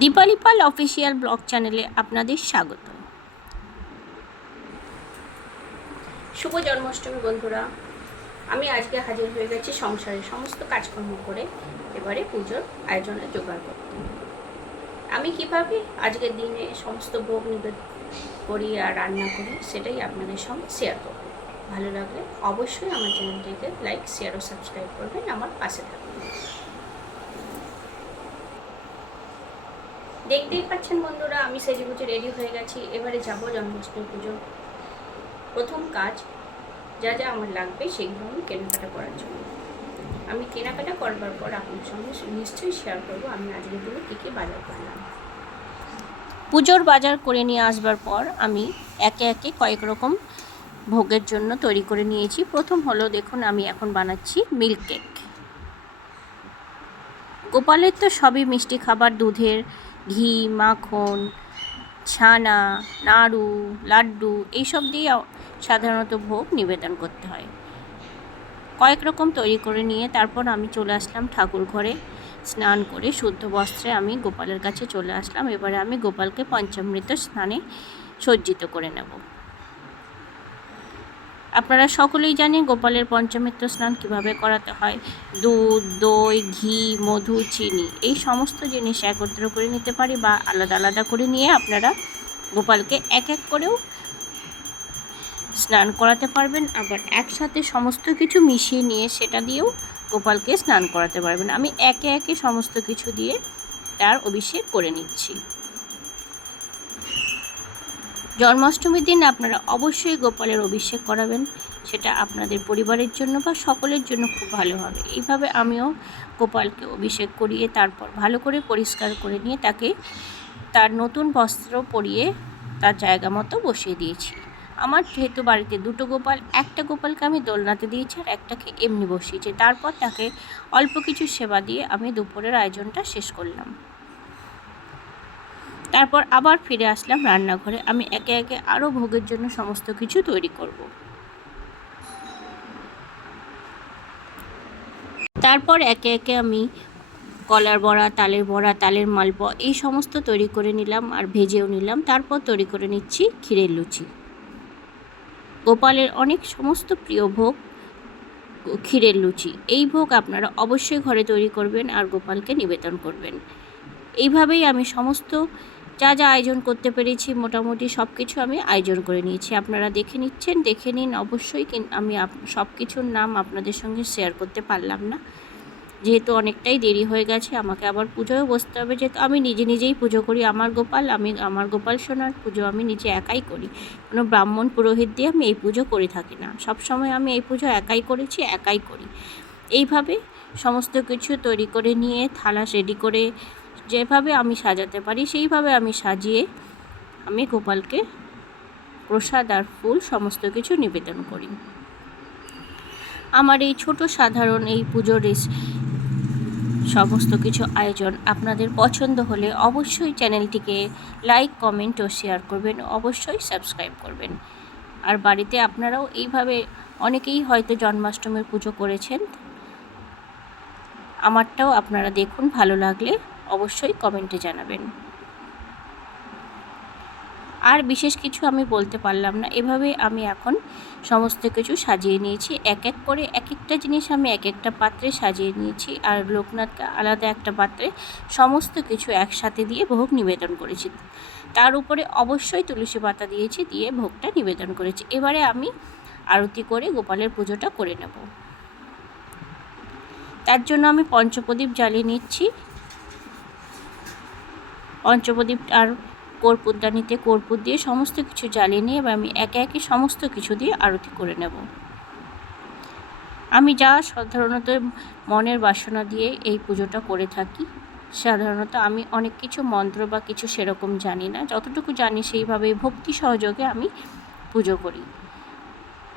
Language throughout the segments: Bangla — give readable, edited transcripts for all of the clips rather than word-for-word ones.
দীপালি পাল অফিসিয়াল ব্লগ চ্যানেলে আপনাদের স্বাগত। শুভ জন্মাষ্টমী বন্ধুরা। আমি আজকে হাজির হয়ে গেছি সংসারের সমস্ত কাজকর্ম করে এবারে পুজোর আয়োজনে জোগাড় করতে। আমি কিভাবে আজকের দিনে সমস্ত ভোগ নিবেদন করি আর রান্না করি সেটাই আপনাদের সঙ্গে শেয়ার করব। ভালো লাগলে অবশ্যই আমার চ্যানেলটিকে লাইক, শেয়ার ও সাবস্ক্রাইব করবেন, আমার পাশে থাকবেন। দেখতেই পাচ্ছেন বন্ধুরা, আমি সেজেগুজে রেডি হয়ে গেছি। এবারে যাব জন্মাষ্টমী পুজোর প্রথম কাজ, যা যা আমার লাগবে সেগুলো আমি কেনাকাটা করার জন্য। আমি কেনাকাটা করবার পর আপনার সঙ্গে নিশ্চয়ই শেয়ার করবো আমি আজকের দিনে কী কী বাজার করলাম। পুজোর বাজার করে নিয়ে আসবার পর আমি একে একে কয়েক রকম ভোগের জন্য তৈরি করে নিয়েছি। প্রথম হলো, দেখুন আমি এখন বানাচ্ছি মিল্ক কেক। গোপালের তো সবই মিষ্টি খাবার, দুধের ঘি, মাখন, ছানা, নাড়ু, লাড্ডু এইসব দিয়ে সাধারণত ভোগ নিবেদন করতে হয়। কয়েক রকম তৈরি করে নিয়ে তারপর আমি চলে আসলাম ঠাকুর ঘরে। স্নান করে শুদ্ধ বস্ত্রে আমি গোপালের কাছে চলে আসলাম। এবারে আমি গোপালকে পঞ্চামৃত স্নানে সজ্জিত করে নেব। আপনারা সকলেই জানেন গোপালের পঞ্চামৃত স্নান কিভাবে করাতে হয়। দুধ, দই, ঘি, মধু, চিনি এই সমস্ত জিনিস একত্র করে নিতে পারি বা আলাদা আলাদা করে নিয়ে আপনারা গোপালকে এক এক করেও স্নান করাতে পারবেন। আবার একসাথে সমস্ত কিছু মিশিয়ে নিয়ে সেটা দিয়েও গোপালকে স্নান করাতে পারবেন। আমি একে একে সমস্ত কিছু দিয়ে তার অভিষেক করে নিচ্ছি। জন্মাষ্টমীর দিন আপনারা অবশ্যই গোপালের অভিষেক করাবেন, সেটা আপনাদের পরিবারের জন্য বা সকলের জন্য খুব ভালো হবে। এইভাবে আমিও গোপালকে অভিষেক করিয়ে তারপর ভালো করে পরিষ্কার করে নিয়ে তাকে তার নতুন বস্ত্র পরিয়ে তার জায়গা মতো বসিয়ে দিয়েছি। আমার যেহেতু বাড়িতে দুটো গোপাল, একটা গোপালকে আমি দোলনাতে দিয়েছি আর একটাকে এমনি বসিয়েছি। তারপর তাকে অল্প কিছু সেবা দিয়ে আমি দুপুরের আয়োজনটা শেষ করলাম। তারপর আবার ফিরে আসলাম রান্নাঘরে। আমি একে একে আরও ভোগের জন্য সমস্ত কিছু তৈরি করব। তারপর একে একে আমি কলার বড়া, তালের বড়া, তালের মালপোয়া এই সমস্ত তৈরি করে নিলাম আর ভেজেও নিলাম। তারপর তৈরি করে নিচ্ছি ক্ষীরের লুচি। গোপালের অনেক সমস্ত প্রিয় ভোগ ক্ষীরের লুচি। এই ভোগ আপনারা অবশ্যই ঘরে তৈরি করবেন আর গোপালকে নিবেদন করবেন। এইভাবেই আমি সমস্ত যা যা আয়োজন করতে পেরেছি মোটামুটি সব কিছু আমি আয়োজন করে নিয়েছি। আপনারা দেখে নিচ্ছেন, দেখে নিন অবশ্যই। আমি সব কিছুর নাম আপনাদের সঙ্গে শেয়ার করতে পারলাম না, যেহেতু অনেকটাই দেরি হয়ে গেছে। আমাকে আবার পুজোয় বসতে হবে, যেহেতু আমি নিজেই পুজো করি। আমার গোপাল সোনার পুজো আমি নিজে একাই করি। কোনো ব্রাহ্মণ পুরোহিত দিয়ে আমি এই পুজো করে থাকি না। সবসময় আমি এই পুজো একাই করেছি, একাই করি। এইভাবে সমস্ত কিছু তৈরি করে নিয়ে থালা রেডি করে যেভাবে আমি সাজাতে পারি সেইভাবে আমি সাজিয়ে আমি গোপালকে প্রসাদ আর ফুল সমস্ত কিছু নিবেদন করি। আমার এই ছোট সাধারণ এই পুজোর সমস্ত কিছু আয়োজন আপনাদের পছন্দ হলে অবশ্যই চ্যানেলটিকে লাইক, কমেন্ট ও শেয়ার করবেন, অবশ্যই সাবস্ক্রাইব করবেন। আর বাড়িতে আপনারাও এইভাবে অনেকেই হয়তো জন্মাষ্টমীর পুজো করেছেন, আমারটাও আপনারা দেখুন, ভালো লাগলে অবশ্যই কমেন্টে জানাবেন। আর বিশেষ কিছু আমি বলতে পারলাম না। এভাবে আমি এখন সমস্ত কিছু সাজিয়ে নিয়েছি। এক এক করে এক একটা জিনিস আমি এক একটা পাত্রে সাজিয়ে নিয়েছি আর লোকনাথকে আলাদা একটা পাত্রে সমস্ত কিছু একসাথে দিয়ে ভোগ নিবেদন করেছি। তার উপরে অবশ্যই তুলসী পাতা দিয়েছি, দিয়ে ভোগটা নিবেদন করেছি। এবারে আমি আরতি করে গোপালের পুজোটা করে নেব। তার জন্য আমি পঞ্চপ্রদীপ জ্বালিয়ে নিচ্ছি। পঞ্চপ্রদীপ আর কর্পূরদানিতে কর্পূর দিয়ে সমস্ত কিছু জ্বালিয়ে নিয়ে এবার আমি একে একে সমস্ত কিছু দিয়ে আরতি করে নেব। আমি যা সাধারণত মনের বাসনা দিয়ে এই পুজোটা করে থাকি। সাধারণত আমি অনেক কিছু মন্ত্র বা কিছু সেরকম জানি না, যতটুকু জানি সেইভাবে ভক্তি সহযোগে আমি পুজো করি।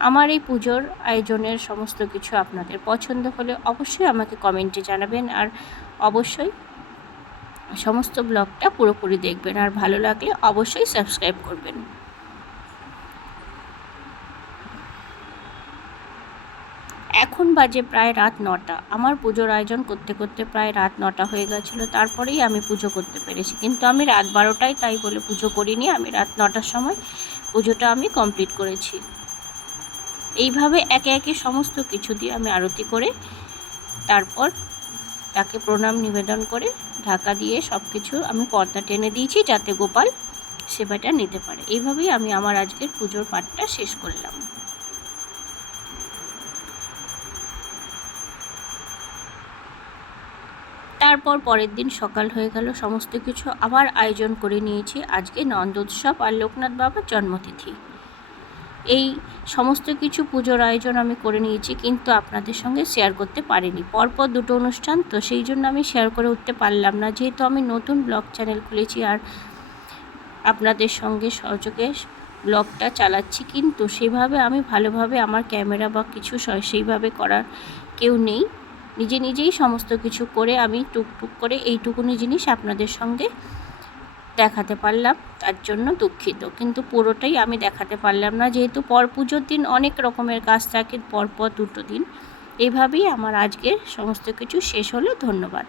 আমার এই পুজোর আয়োজনের সমস্ত কিছু আপনাদের পছন্দ হলে অবশ্যই আমাকে কমেন্টে জানাবেন আর অবশ্যই সমস্ত ব্লগটা পুরোপুরি দেখবেন আর ভালো লাগলে অবশ্যই সাবস্ক্রাইব করবেন। এখন বাজে প্রায় রাত 9টা। আমার পুজোর আয়োজন করতে করতে প্রায় রাত 9টা হয়ে গেছিলো, তারপরেই আমি পুজো করতে পেরেছি। কিন্তু আমি রাত 12টায় তাই বলে পুজো করিনি, আমি রাত 9টার সময় পুজোটা আমি কমপ্লিট করেছি। এইভাবে একে একে সমস্ত কিছু দিয়ে আমি আরতি করে তারপর তাকে প্রণাম নিবেদন করে ঢাকা দিয়ে সব কিছু আমি পর্দা টেনে দিয়েছি, যাতে গোপাল সেবাটা নিতে পারে। এইভাবেই আমি আমার আজকের পুজোর পাঠটা শেষ করলাম। তারপর পরের দিন সকাল হয়ে গেল, সমস্ত কিছু আবার আয়োজন করে নিয়েছি। আজকে নন্দোৎসব আর লোকনাথ বাবার জন্মতিথি। এই সমস্ত কিছু পুজোর আয়োজন আমি করে নিয়েছি, কিন্তু আপনাদের সঙ্গে শেয়ার করতে পারিনি। পরপর দুটো অনুষ্ঠান তো, সেই জন্য আমি শেয়ার করে উঠতে পারলাম না, যেহেতু আমি নতুন ব্লগ চ্যানেল খুলেছি আর আপনাদের সঙ্গে সহযোগে ব্লগটা চালাচ্ছি। কিন্তু সেভাবে আমি ভালোভাবে আমার ক্যামেরা বা কিছু সেইভাবে করার কেউ নেই। নিজে নিজেই সমস্ত কিছু করে আমি টুকটুক করে এইটুকুনি জিনিস আপনাদের সঙ্গে দেখাতে পারলাম, তার জন্য দুঃখিত। কিন্তু পুরোটাই আমি দেখাতে পারলাম না, যেহেতু পুজোর দিন অনেক রকমের কাজ থাকে, পরপর দুটো দিন। এইভাবেই আমার আজকের সমস্ত কিছু শেষ হলো। ধন্যবাদ।